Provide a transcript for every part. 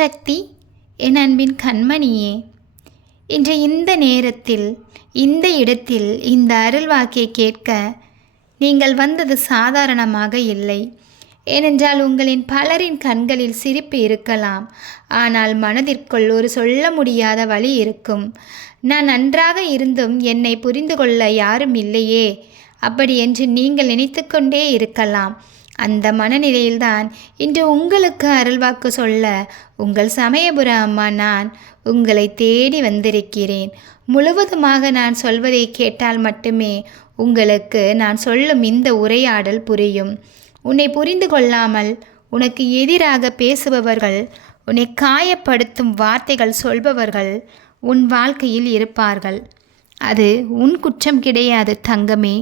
சக்தி என் அன்பின் கண்மணியே இன்று இந்த நேரத்தில் இந்த இடத்தில் இந்த அருள்வாக்கை கேட்க நீங்கள் வந்தது சாதாரணமாக இல்லை. ஏனென்றால் உங்களின் பலரின் கண்களில் சிரிப்பு இருக்கலாம். ஆனால் மனதிற்குள் ஒரு சொல்ல முடியாத வழி இருக்கும். நான் நன்றாக இருந்தும் என்னை புரிந்து கொள்ள யாரும் இல்லையே. அப்படி என்று நீங்கள் நினைத்து கொண்டே இருக்கலாம். அந்த மனநிலையில்தான் இன்று உங்களுக்கு அருள்வாக்கு சொல்ல உங்கள் சமயபுர அம்மா நான் உங்களை தேடி வந்திருக்கிறேன். முழுவதுமாக நான் சொல்வதை கேட்டால் மட்டுமே உங்களுக்கு நான் சொல்லும் இந்த உரையாடல் புரியும். உன்னை புரிந்து கொள்ளாமல் உனக்கு எதிராக பேசுபவர்கள் உன்னை காயப்படுத்தும் வார்த்தைகள் சொல்பவர்கள் உன் வாழ்க்கையில் இருப்பார்கள். அது உன் குற்றம் கிடையாது தங்கமே.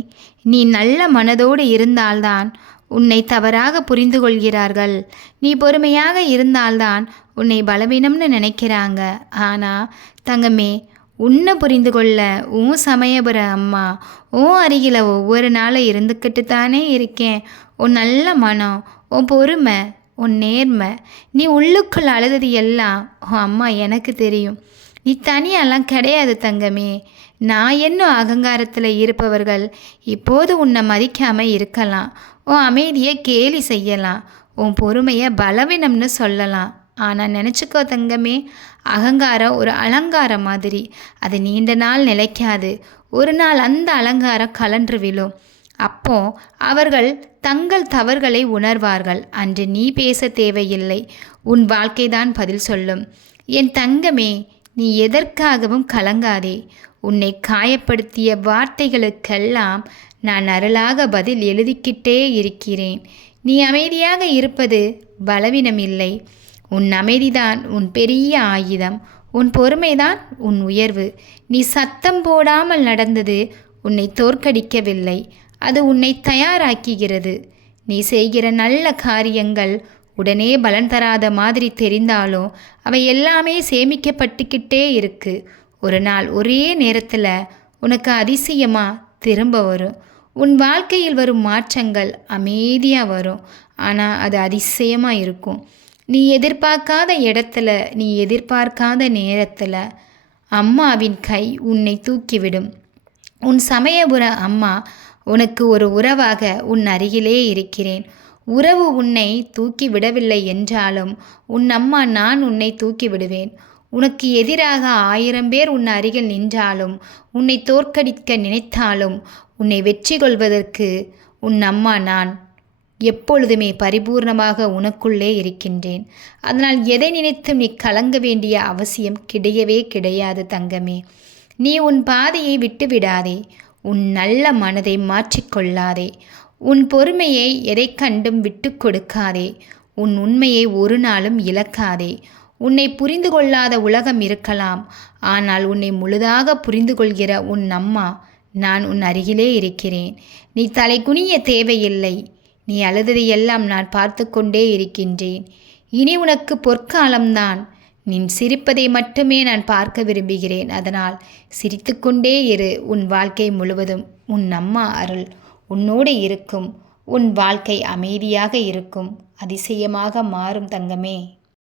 நீ நல்ல மனதோடு இருந்தால்தான் உன்னை தவறாக புரிந்து கொள்கிறார்கள். நீ பொறுமையாக இருந்தால்தான் உன்னை பலவீனம்னு நினைக்கிறாங்க. ஆனால் தங்கமே உன்னை புரிந்து கொள்ள உன் சமயபுர அம்மா உன் அருகில் ஒவ்வொரு நாளும் இருந்துக்கிட்டு தானே இருக்கேன். உன் நல்ல மனம் உன் பொறுமை உன் நேர்மை நீ உள்ளுக்குள் அழுதது எல்லாம் உன் அம்மா எனக்கு தெரியும். நீ தனியெல்லாம் கிடையாது தங்கமே. நான் என்ன அகங்காரத்தில் இருப்பவர்கள்? இப்போது உன்னை மதிக்காமல் இருக்கலாம். உன் அமைதியை கேலி செய்யலாம். உன் பொறுமையை பலவீனம்னு சொல்லலாம். ஆனால் நினச்சிக்கோ தங்கமே அகங்காரம் ஒரு அலங்காரம் மாதிரி. அது நீண்ட நாள் நிலைக்காது. ஒரு நாள் அந்த அலங்காரம் கலன்று விழும். அப்போ அவர்கள் தங்கள் தவறுகளை உணர்வார்கள். அன்று நீ பேச தேவையில்லை. உன் வாழ்க்கைதான் பதில் சொல்லும். என் தங்கமே நீ எதற்காகவும் கலங்காதே. உன்னை காயப்படுத்திய வார்த்தைகளுக்கெல்லாம் நான் அருளாக பதில் எழுதிக்கிட்டே இருக்கிறேன். நீ அமைதியாக இருப்பது பலவீனமில்லை. உன் அமைதிதான் உன் பெரிய ஆயுதம். உன் பொறுமைதான் உன் உயர்வு. நீ சத்தம் போடாமல் நடந்தது உன்னை தோற்கடிக்கவில்லை. அது உன்னை தயாராக்குகிறது. நீ செய்கிற நல்ல காரியங்கள் உடனே பலன் தராத மாதிரி தெரிந்தாலும் அவை எல்லாமே சேமிக்கப்பட்டுக்கிட்டே இருக்கு. ஒரு நாள் ஒரே நேரத்தில் உனக்கு அதிசயமாக திரும்ப வரும். உன் வாழ்க்கையில் வரும் மாற்றங்கள் அமைதியாக வரும். ஆனால் அது அதிசயமாக இருக்கும். நீ எதிர்பார்க்காத இடத்துல நீ எதிர்பார்க்காத நேரத்தில் அம்மாவின் கை உன்னை தூக்கிவிடும். உன் சமயபுர அம்மா உனக்கு ஒரு உறவாக உன் அருகிலே இருக்கிறேன். உறவு உன்னை தூக்கி விடவில்லை என்றாலும் உன் அம்மா நான் உன்னை தூக்கி விடுவேன். உனக்கு எதிராக ஆயிரம் பேர் உன் அருகில் நின்றாலும் உன்னை தோற்கடிக்க நினைத்தாலும் உன்னை வெற்றி கொள்வதற்கு உன் அம்மா நான் எப்பொழுதுமே பரிபூர்ணமாக உனக்குள்ளே இருக்கின்றேன். அதனால் எதை நினைத்தும் நீ கலங்க வேண்டிய அவசியம் கிடையவே கிடையாது தங்கமே. நீ உன் பாதையை விட்டுவிடாதே. உன் நல்ல மனதை மாற்றிக்கொள்ளாதே உன் பொறுமையை எதை கண்டும் விட்டு கொடுக்காதே. உன் உண்மையை ஒரு நாளும் இழக்காதே. உன்னை புரிந்து கொள்ளாத உலகம் இருக்கலாம். ஆனால் உன்னை முழுதாக புரிந்து கொள்கிற உன் அம்மா நான் உன் அருகிலே இருக்கிறேன். நீ தலை குனிய தேவையில்லை. நீ அழுததையெல்லாம் நான் பார்த்து கொண்டே இருக்கின்றேன். இனி உனக்கு பொற்காலம்தான். நீ சிரிப்பதை மட்டுமே நான் பார்க்க விரும்புகிறேன். அதனால் சிரித்துக்கொண்டே இரு. உன் வாழ்க்கை முழுவதும் உன் அம்மா அருள். உன்னோடு இருக்கும். உன் வாழ்க்கை அமைதியாக இருக்கும். அதிசயமாக மாறும் தங்கமே.